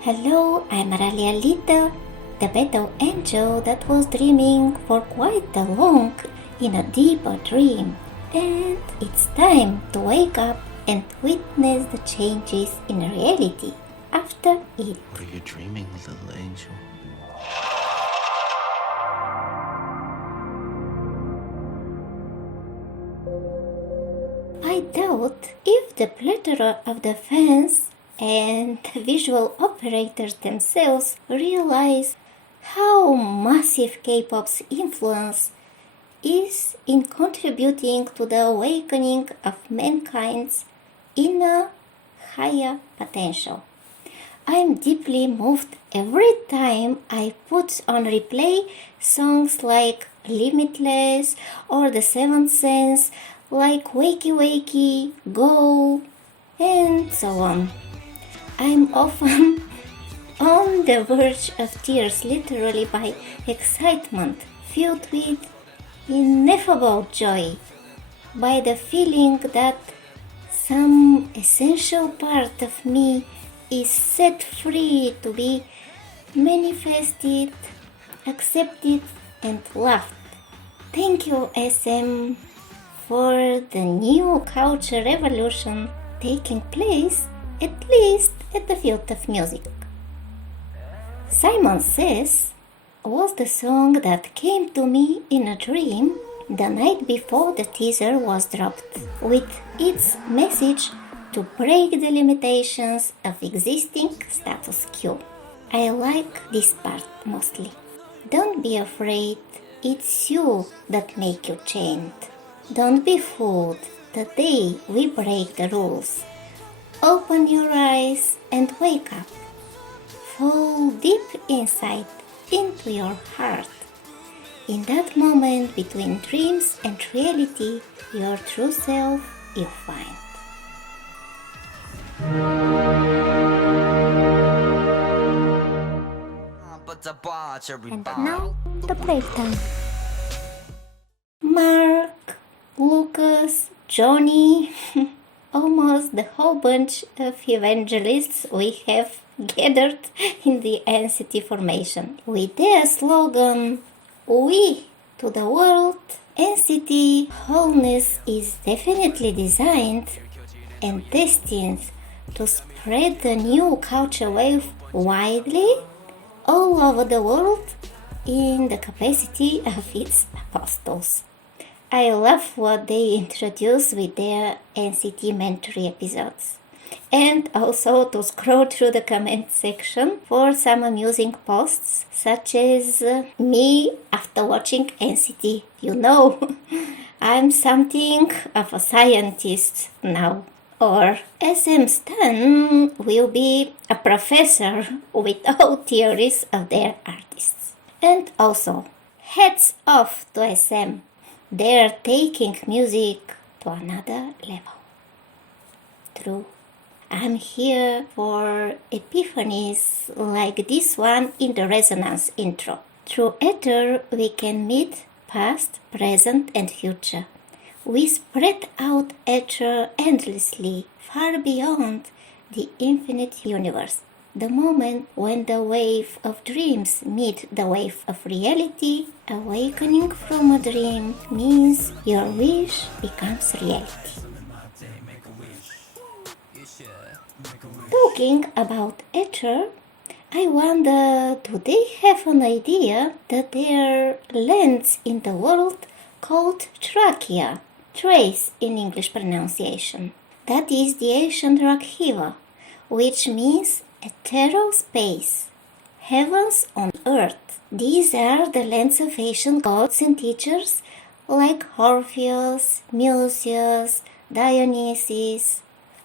Hello, I'm Aralia Lita, the battle angel that was dreaming for quite a long in a deeper dream. And it's time to wake up and witness the changes in reality after it. What are you dreaming, little angel? I doubt if the plethora of the fans and the visual operators themselves realize how massive K-pop's influence is in contributing to the awakening of mankind's inner higher potential. I am deeply moved every time I put on replay songs like Limitless or The Seventh Sense, like Wakey Wakey, Go, and so on. I'm often on the verge of tears, literally by excitement, filled with ineffable joy, by the feeling that some essential part of me is set free to be manifested, accepted, and loved. Thank you, SM, for the new culture revolution taking place, at least at the field of music. Simon Says was the song that came to me in a dream the night before the teaser was dropped, with its message to break the limitations of existing status quo. I like this part mostly. Don't be afraid, it's you that make you change. Don't be fooled the day we break the rules. Open your eyes and wake up. Fall deep inside into your heart. In that moment between dreams and reality, your true self you find. And now, the playtime. Mark, Lucas, Johnny, almost the whole bunch of evangelists we have gathered in the NCT formation. With their slogan, "We to the world," NCT Wholeness is definitely designed and destined to spread the new culture wave widely all over the world in the capacity of its apostles. I love what they introduce with their NCT Mentory episodes. And also to scroll through the comment section for some amusing posts, such as me after watching NCT. You know, I'm something of a scientist now. Or SM Stan will be a professor with all theories of their artists. And also, hats off to SM. They're taking music to another level. True. I'm here for epiphanies like this one in the Resonance intro. Through Ether, we can meet past, present, and future. We spread out Ether endlessly, far beyond the infinite universe. The moment when the wave of dreams meet the wave of reality, awakening from a dream means your wish becomes reality. Talking about Ether, I wonder, do they have an idea that there are lands in the world called trachea, trace in English pronunciation? That is the ancient rock Hiva, which means ethereal space, heavens on earth. These are the lands of ancient gods and teachers like Orpheus, Muses, Dionysus,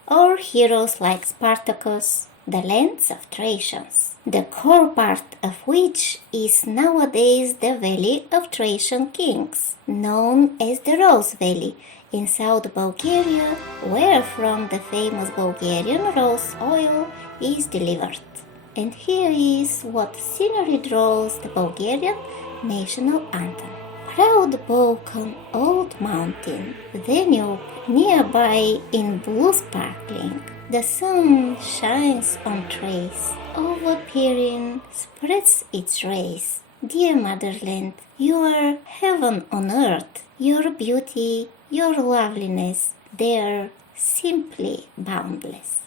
or heroes like Spartacus, the lands of Thracians, the core part of which is nowadays the Valley of Thracian Kings, known as the Rose Valley in South Bulgaria, where from the famous Bulgarian rose oil is delivered. And here is what scenery draws the Bulgarian national anthem. Proud Balkan old mountain, Danube nearby in blue sparkling, The sun shines on trees, overpeering, spreads its rays. Dear motherland, you are heaven on earth. Your beauty, your loveliness, they're simply boundless.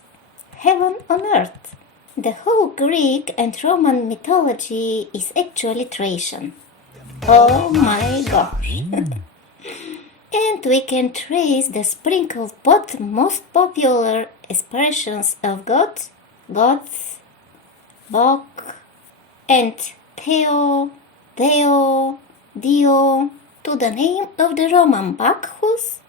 Heaven on earth. The whole Greek and Roman mythology is actually Thracian. Oh my gosh! And we can trace the sprinkled both most popular expressions of gods, Bok, and Theo, Dio, to the name of the Roman Bacchus,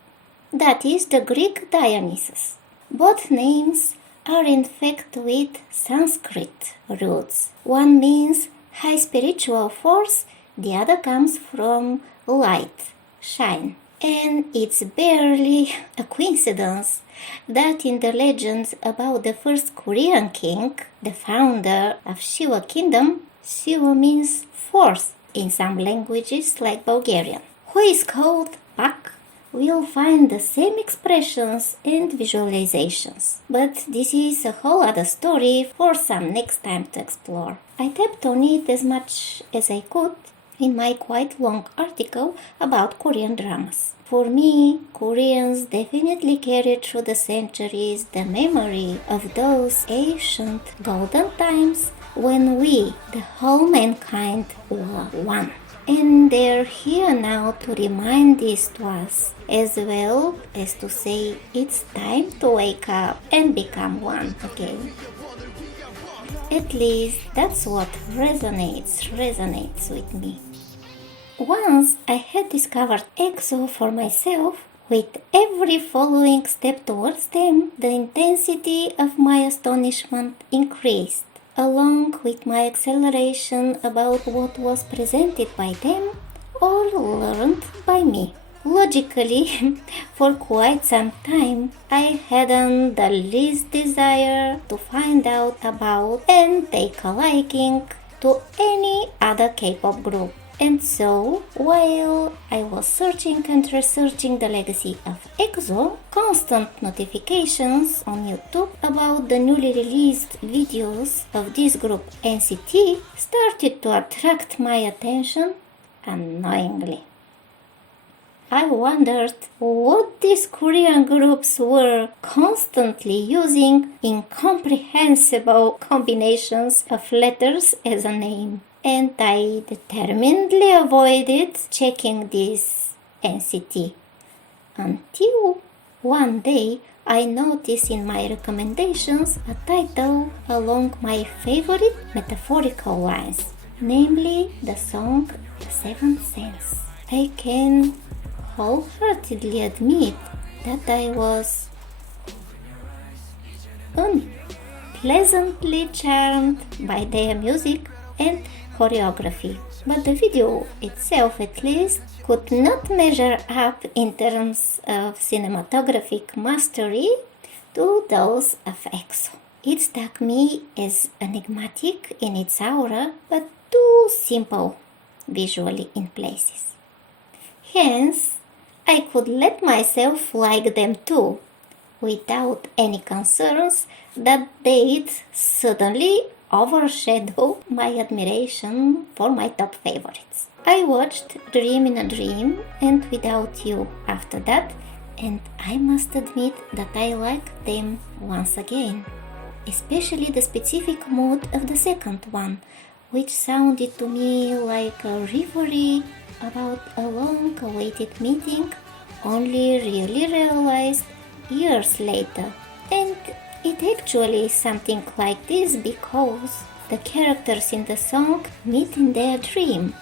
that is the Greek Dionysus. Both names are in fact with Sanskrit roots. One means high spiritual force, the other comes from light, shine. And it's barely a coincidence that in the legends about the first Korean king, the founder of Shiva kingdom, Shiva means force in some languages like Bulgarian, who is called Bak, we'll find the same expressions and visualizations. But this is a whole other story for some next time to explore. I tapped on it as much as I could in my quite long article about Korean dramas. For me, Koreans definitely carried through the centuries the memory of those ancient golden times when we, the whole mankind, were one. And they're here now to remind this to us, as well as to say it's time to wake up and become one again. At least that's what resonates with me. Once I had discovered EXO for myself, with every following step towards them, the intensity of my astonishment increased, along with my acceleration about what was presented by them or learned by me. Logically, for quite some time, I hadn't the least desire to find out about and take a liking to any other K-pop group. And so, while I was searching and researching the legacy of EXO, constant notifications on YouTube about the newly released videos of this group NCT started to attract my attention annoyingly. I wondered what these Korean groups were constantly using incomprehensible combinations of letters as a name. And I determinedly avoided checking this NCT until one day I noticed in my recommendations a title along my favorite metaphorical lines, namely the song The Seventh Sense. I can wholeheartedly admit that I was unpleasantly charmed by their music and choreography, but the video itself at least could not measure up in terms of cinematographic mastery to those of EXO. It struck me as enigmatic in its aura, but too simple visually in places. Hence, I could let myself like them too, without any concerns that they'd suddenly overshadow my admiration for my top favorites. I watched Dream in a Dream and Without You after that, and I must admit that I liked them once again, especially the specific mood of the second one, which sounded to me like a reverie about a long-awaited meeting, only really realized years later. And it actually is something like this because the characters in the song meet in their dream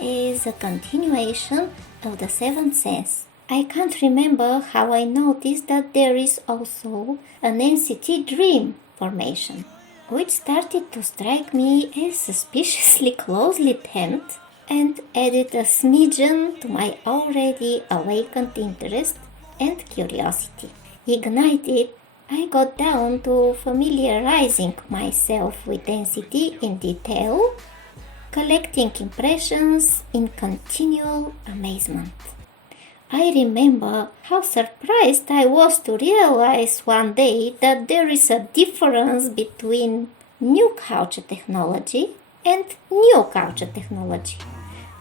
as a continuation of the seventh sense. I can't remember how I noticed that there is also an NCT dream formation, which started to strike me as suspiciously closely timed and added a smidgen to my already awakened interest and curiosity. Ignited, I got down to familiarizing myself with NCT in detail, collecting impressions in continual amazement. I remember how surprised I was to realize one day that there is a difference between new culture technology and new culture technology.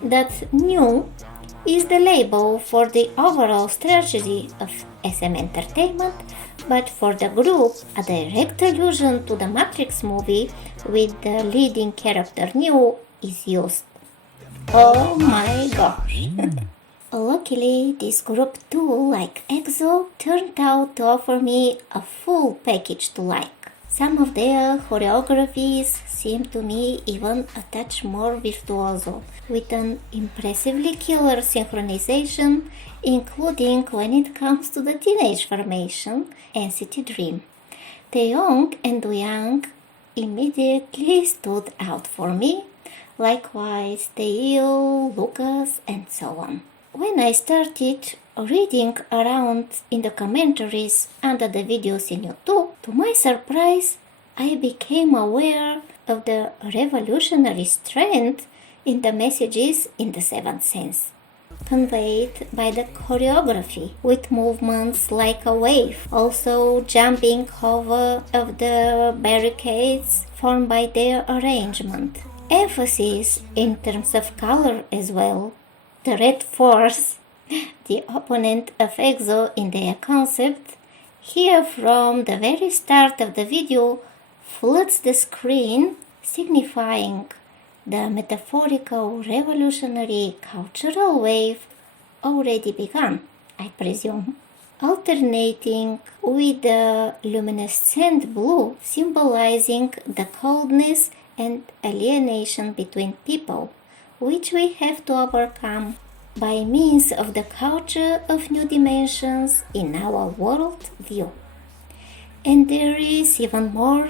That new is the label for the overall strategy of SM Entertainment, but for the group, a direct allusion to the Matrix movie with the leading character Neo is used. Oh my gosh! Luckily, this group too, like EXO, turned out to offer me a full package to like. Some of their choreographies seem to me even a touch more virtuoso, with an impressively killer synchronization, including when it comes to the teenage formation, NCT Dream. Taeyong and Doyoung immediately stood out for me, likewise Taeil, Lucas, and so on. When I started reading around in the commentaries under the videos in YouTube, to my surprise, I became aware of the revolutionary strength in the messages in the seventh sense, conveyed by the choreography, with movements like a wave, also jumping over of the barricades formed by their arrangement. Emphasis in terms of color as well. The Red Force, the opponent of EXO in their concept, here from the very start of the video floods the screen, signifying the metaphorical revolutionary cultural wave already begun, I presume, alternating with the luminescent blue symbolizing the coldness and alienation between people, which we have to overcome by means of the culture of new dimensions in our world view. And there is even more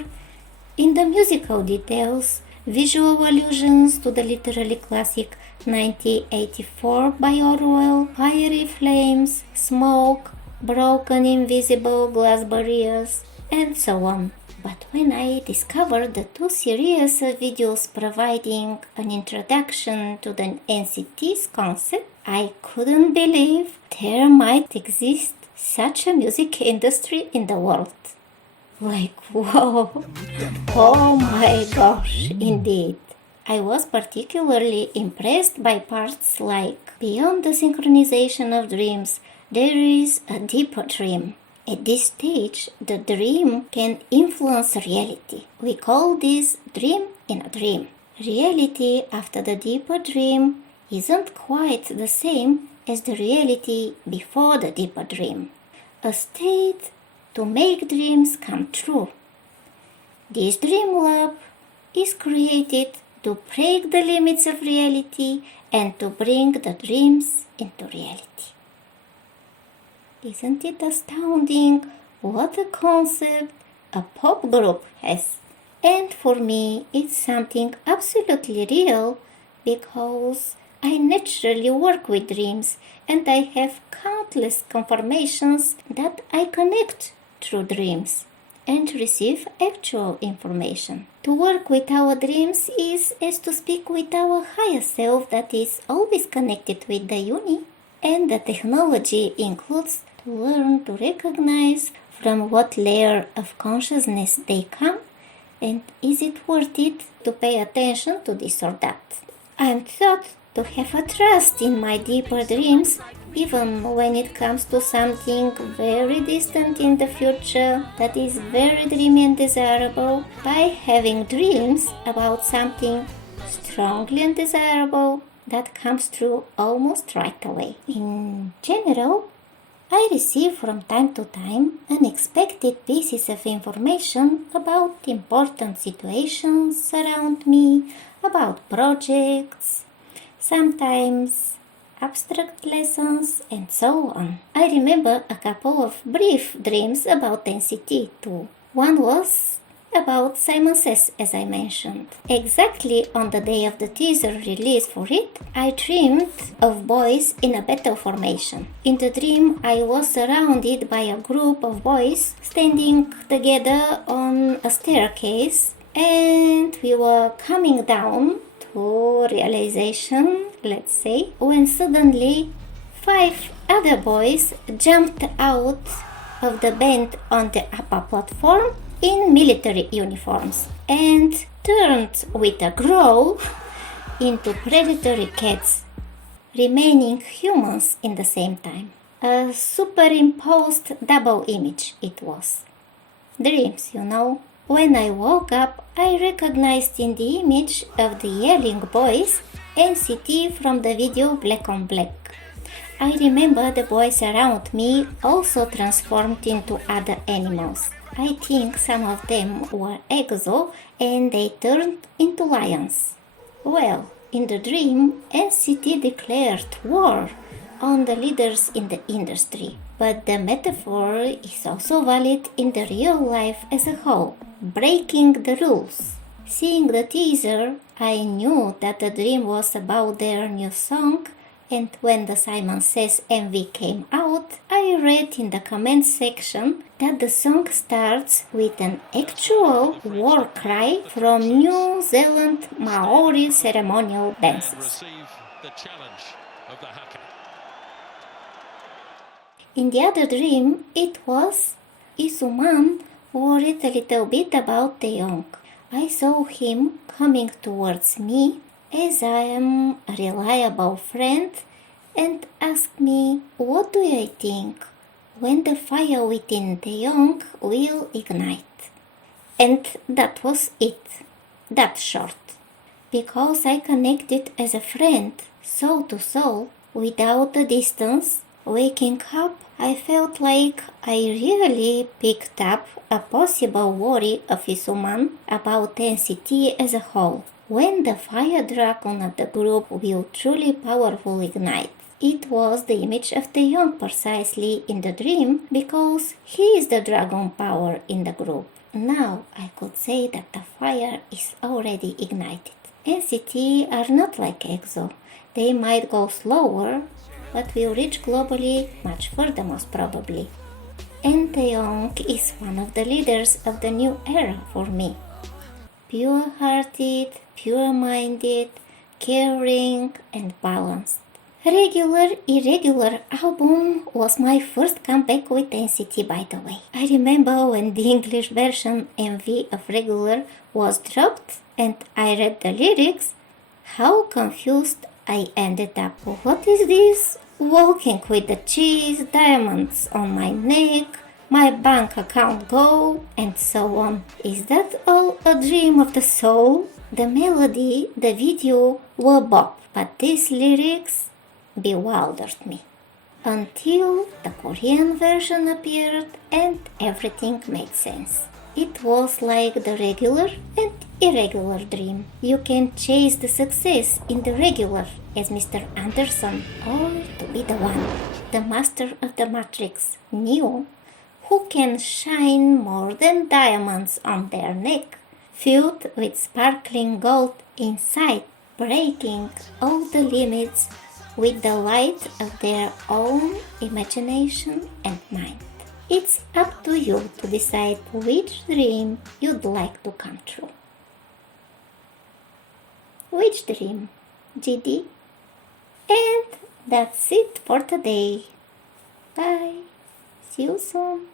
in the musical details, visual allusions to the literary classic 1984 by Orwell, fiery flames, smoke, broken invisible glass barriers, and so on. But when I discovered the two series of videos providing an introduction to the NCT's concept, I couldn't believe there might exist such a music industry in the world. Like, whoa! Oh my gosh, indeed. I was particularly impressed by parts like, beyond the synchronization of dreams, there is a deeper dream. At this stage, the dream can influence reality. We call this dream in a dream. Reality after the deeper dream isn't quite the same as the reality before the deeper dream. A state to make dreams come true. This dream lab is created to break the limits of reality and to bring the dreams into reality. Isn't it astounding what a concept a pop group has? And for me, it's something absolutely real because I naturally work with dreams and I have countless confirmations that I connect through dreams and receive actual information. To work with our dreams is as to speak with our higher self that is always connected with the uni, and the technology includes to learn to recognize from what layer of consciousness they come, and is it worth it to pay attention to this or that. I'm taught to have a trust in my deeper dreams, even when it comes to something very distant in the future that is very dreamy and desirable, by having dreams about something strongly undesirable that comes true almost right away. In general, I receive from time to time unexpected pieces of information about important situations around me, about projects, sometimes abstract lessons, and so on. I remember a couple of brief dreams about NCT too. One was about Simon Says, as I mentioned. Exactly on the day of the teaser release for it, I dreamed of boys in a battle formation. In the dream, I was surrounded by a group of boys standing together on a staircase, and we were coming down to realization, let's say, when suddenly 5 other boys jumped out of the band on the upper platform in military uniforms and turned with a growl into predatory cats, remaining humans in the same time. A superimposed double image it was. Dreams, you know. When I woke up, I recognized in the image of the yelling boys NCT from the video Black on Black. I remember the boys around me also transformed into other animals. I think some of them were EXO and they turned into lions. Well, in the dream, NCT declared war on the leaders in the industry. But the metaphor is also valid in the real life as a whole, breaking the rules. Seeing the teaser, I knew that the dream was about their new song, and when the Simon Says MV came out, I read in the comments section that the song starts with an actual war cry from New Zealand Maori ceremonial dances. In the other dream, it was Isuman worried a little bit about Taeyong. I saw him coming towards me as I am a reliable friend and asked me, what do I think when the fire within Taeyong will ignite? And that was it, that short. Because I connected as a friend, soul to soul, without the distance. Waking up, I felt like I really picked up a possible worry of Isuman about NCT as a whole. When the fire dragon of the group will truly powerfully ignite. It was the image of Taeyong precisely in the dream because he is the dragon power in the group. Now I could say that the fire is already ignited. NCT are not like EXO. They might go slower, but will reach globally much further most probably. And Taeyong is one of the leaders of the new era for me. Pure-hearted, pure-minded, caring and balanced. Regular Irregular album was my first comeback with NCT, by the way. I remember when the English version MV of Regular was dropped and I read the lyrics, how confused I ended up. What is this? Walking with the cheese, diamonds on my neck, my bank account go, and so on. Is that all a dream of the soul? The melody, the video were bop, but these lyrics bewildered me. Until the Korean version appeared and everything made sense. It was like the regular and irregular dream. You can chase the success in the regular as Mr. Anderson or to be the one, the master of the matrix, Neo, who can shine more than diamonds on their neck, filled with sparkling gold inside, breaking all the limits with the light of their own imagination and mind. It's up to you to decide which dream you'd like to come true. Which dream, GD? And that's it for today. Bye. See you soon.